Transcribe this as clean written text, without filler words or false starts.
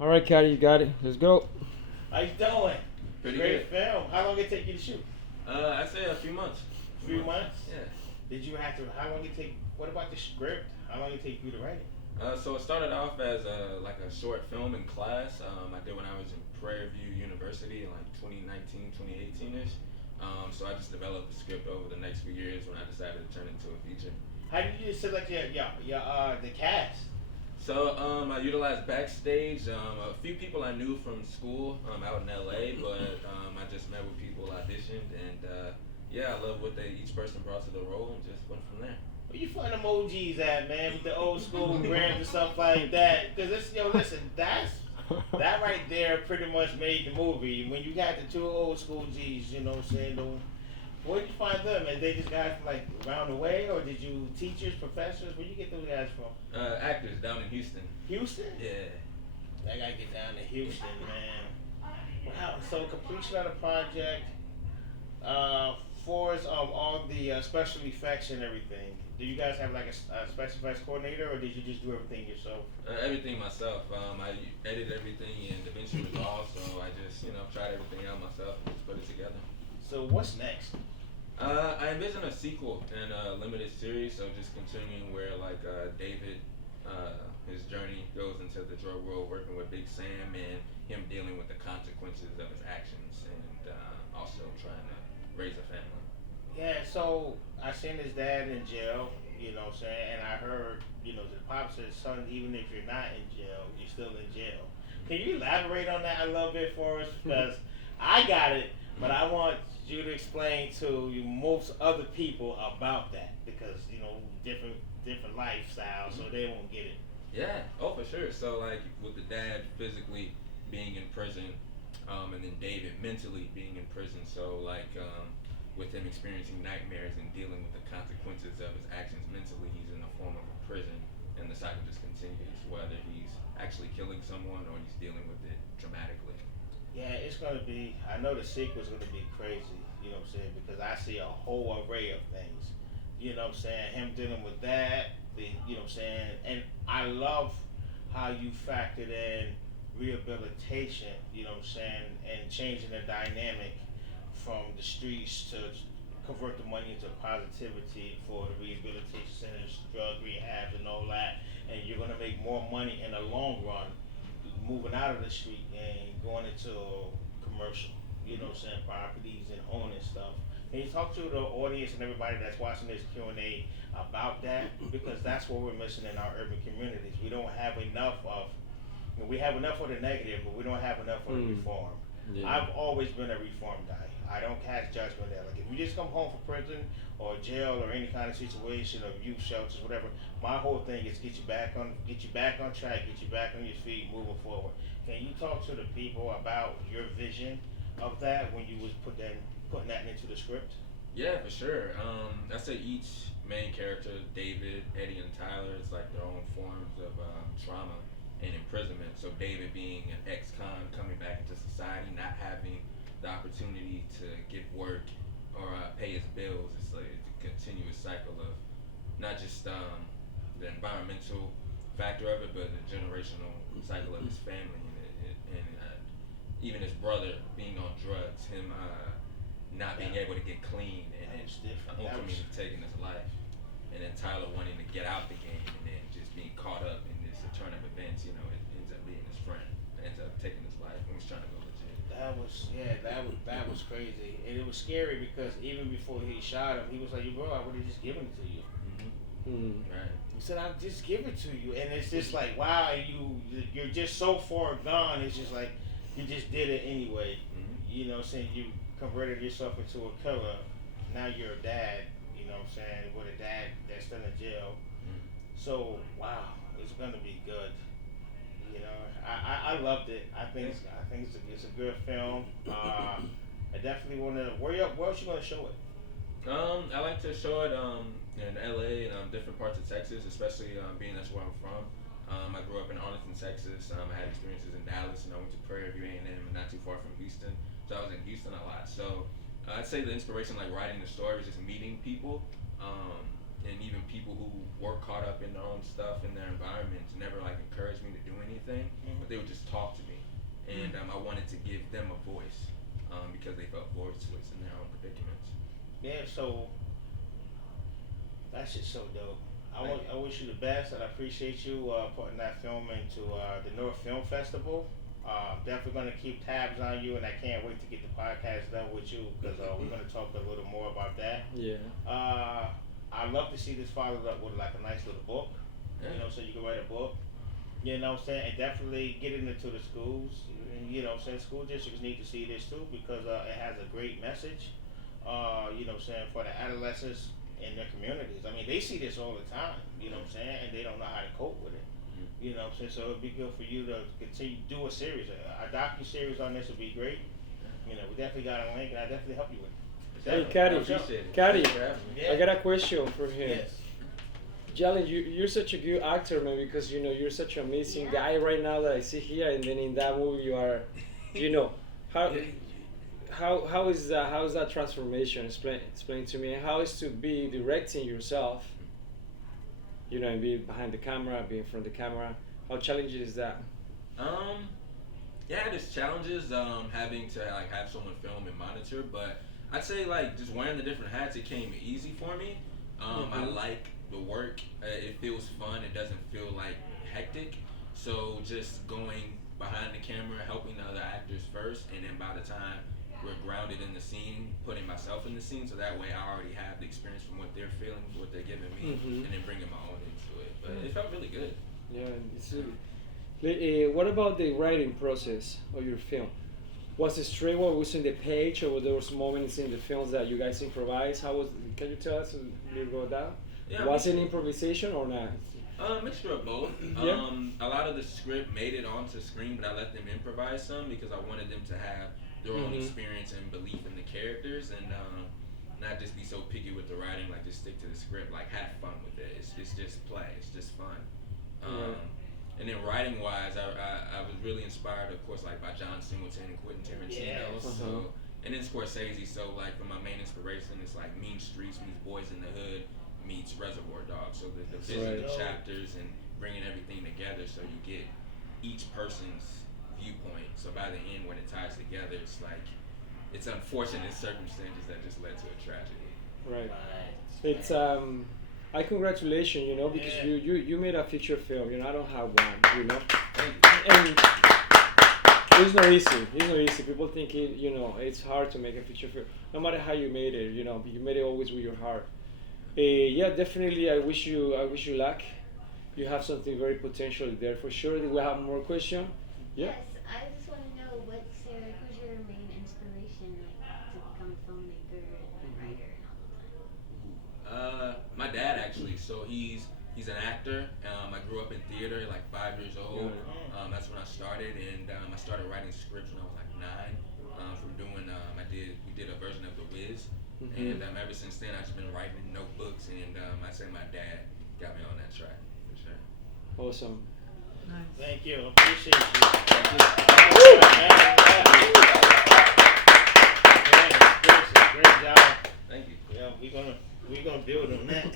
All right, Caddy, you got it. Let's go. How you doing? Pretty Great good. film. How long did it take you to shoot? I'd say a few months. A few months. Yeah. Did you have to? How long did it take? What about the script? How long did it take you to write it? So it started off as like a short film in class. I did when I was in Prairie View University in like 2019, 2018ish. So I just developed the script over the next few years when I decided to turn it into a feature. How did you select your the cast? So I utilized Backstage. A few people I knew from school out in LA, but I just met with people, auditioned, and yeah, I love what each person brought to the role, and just went from there. Where you find emojis at, man, with the old school grams and stuff like that? Because this, listen, that right there pretty much made the movie. When you got the two old school G's, you know what I'm saying? Where did you find them? And they just guys from like around the way, or did you teachers, professors? Where you get those guys from? Actors down in Houston. Houston? Yeah. I gotta get down to Houston, man. Wow. So completion of the project. For all the special effects and everything. Do you guys have like a special effects coordinator, or did you just do everything yourself? Everything myself. I edited everything in DaVinci Resolve, so I just tried everything out myself and just put it together. So what's next? I envision a sequel and a limited series, so just continuing where like David, his journey goes into the drug world, working with Big Sam, and him dealing with the consequences of his actions, and also trying to raise a family. Yeah, so I seen his dad in jail, you know what I'm saying, and I heard, the pop said, son, even if you're not in jail, you're still in jail. Can you elaborate on that a little bit for us? Because I got it, but I want you to explain to most other people about that, because different lifestyles, so they won't get it. Yeah, oh for sure. So like with the dad physically being in prison, and then David mentally being in prison. So like with him experiencing nightmares and dealing with the consequences of his actions mentally, he's in the form of a prison, and the cycle just continues, whether he's actually killing someone or he's dealing with it dramatically. Yeah, it's gonna be. I know the sequel's gonna be crazy. You know what I'm saying? Because I see a whole array of things. You know what I'm saying? Him dealing with that. You know what I'm saying? And I love how you factored in rehabilitation. You know what I'm saying? And changing the dynamic from the streets to convert the money into positivity for the rehabilitation centers, drug rehabs, and all that. And you're gonna make more money in the long run moving out of the street and going into commercial, what I'm saying, properties and owning stuff. Can you talk to the audience and everybody that's watching this Q&A about that? Because that's what we're missing in our urban communities. We don't have enough of, we have enough for the negative, but we don't have enough for the reform. Yeah. I've always been a reform guy. I don't cast judgment there. Like if you just come home from prison or jail or any kind of situation or youth shelters, whatever, my whole thing is get you back on track, get you back on your feet, moving forward. Can you talk to the people about your vision of that when you was putting that into the script? Yeah, for sure. I say each main character, David, Eddie, and Tyler, is like their own forms of trauma and imprisonment. So David being an ex-con coming back into society, not having the opportunity to get work or pay his bills. It's like it's a continuous cycle of not just the environmental factor of it, but the generational cycle of his family and even his brother being on drugs, him not being able to get clean, and ultimately taking his life. And then Tyler wanting to get out the game, and then just being caught up in this turn of events. It ends up being his friend, ends up taking his life, and was trying to go legit. That was crazy, and it was scary because even before he shot him, he was like, "Bro, I would have just given it to you." Right. He said, "I'll just give it to you," and it's just like, wow, you're just so far gone. It's just like you just did it anyway. You know what I'm saying? You converted yourself into a killer. Now you're a dad. You know what I'm saying? With a dad that's still in jail. So wow, it's gonna be good. I loved it. I think it's a good film. I definitely want to. Where else you gonna show it? I like to show it in LA and different parts of Texas, especially being that's where I'm from. I grew up in Arlington, Texas. I had experiences in Dallas, and I went to Prairie View A&M, not too far from Houston. So I was in Houston a lot. So I'd say the inspiration, like writing the story, is just meeting people, and even people who were caught up in their own stuff in their environments, never like encouraged me to do anything, but they would just talk to me, and I wanted to give them a voice because they felt voiceless in their own predicaments. Yeah, so that shit's so dope. I wish you the best, and I appreciate you putting that film into the North Film Festival. Definitely going to keep tabs on you, and I can't wait to get the podcast done with you because we're going to talk a little more about that. Yeah. I'd love to see this followed up with like a nice little book, you know, so you can write a book. You know what I'm saying? And definitely get it into the schools. You know what I'm saying? School districts need to see this too because it has a great message, you know what I'm saying, for the adolescents in their communities. I mean, they see this all the time, you know what I'm saying, and they don't know how to cope with it. You know what I'm saying? So it'd be good for you to continue do a series. A docu-series on this would be great. You know, we definitely got a link, and I definitely help you with it. Hey, Definitely. Caddy, Yeah. I got a question for him. Yes. Jalen, you're such a good actor, man, because you know you're such an amazing guy right now that I see here, and then in that movie you are, you know, how is that transformation? Explain to me. How is to be directing yourself, you know, and be behind the camera, be in front of the camera. How challenging is that? Yeah, there's challenges having to like have someone film and monitor, but I'd say like just wearing the different hats, it came easy for me. I like the work. It feels fun. It doesn't feel like hectic. So just going behind the camera, helping the other actors first, and then by the time we're grounded in the scene, putting myself in the scene, so that way I already have the experience from what they're feeling, what they're giving me, and then bringing my own into it. But it felt really good. Yeah, it's really. What about the writing process of your film? Was it straight what was in the page, or were there was moments in the films that you guys improvised? How was? Can you tell us a little about that? Yeah, was it improvisation or not? A mixture of both. Yeah. A lot of the script made it onto screen, but I let them improvise some because I wanted them to have their own experience and belief in the characters, and not just be so picky with the writing. Like just stick to the script. Like have fun with it. It's just play. It's just fun. And then writing wise, I was really inspired, of course, like by John Singleton and Quentin Tarantino. So, and then Scorsese. So like for my main inspiration, it's like Mean Streets meets Boys in the Hood meets Reservoir Dogs. So the division of chapters and bringing everything together, so you get each person's viewpoint. So by the end, when it ties together, it's like it's unfortunate circumstances that just led to a tragedy. Right. It's I congratulate you know, because you made a feature film. You know, I don't have one. You know, and it's not easy. It's not easy. People think you know it's hard to make a feature film. No matter how you made it, you know, you made it always with your heart. Yeah, definitely. I wish you luck. You have something very potential there for sure. Do we have more questions? Yeah. Yes, I just want to know who's your main inspiration, like to become a filmmaker and writer and all of that? My dad actually. So he's an actor. I grew up in theater, like 5 years old. That's when I started, and I started writing scripts when I was like 9. From doing, we did a version of The Wiz, and ever since then I've just been writing in notebooks, and I say my dad got me on that track for sure. Awesome. Nice. Thank you. Appreciate you. Great job. Thank you. Yeah, we're gonna build on that.